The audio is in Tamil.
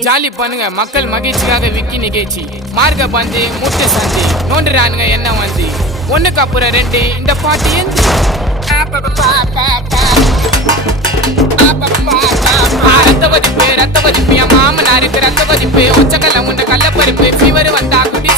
ஜாலி பண்ணுங்க மக்கள் மகிழ்ச்சிக்காக விக்கி நிகழ்ச்சி மார்க்க பந்து முட்டை சந்தி நோண்டுறானுங்க என்ன வந்து ஒண்ணுக்கு அப்புறம் ரெண்டு இந்த பாட்டு எந்த ரத்த கொதிப்பு என் மாமனாருக்கு ரத்த கொதிப்பு உச்சக்கல்ல உண்ட கள்ளப்பருப்பு ஃபீவர் வந்தா குடி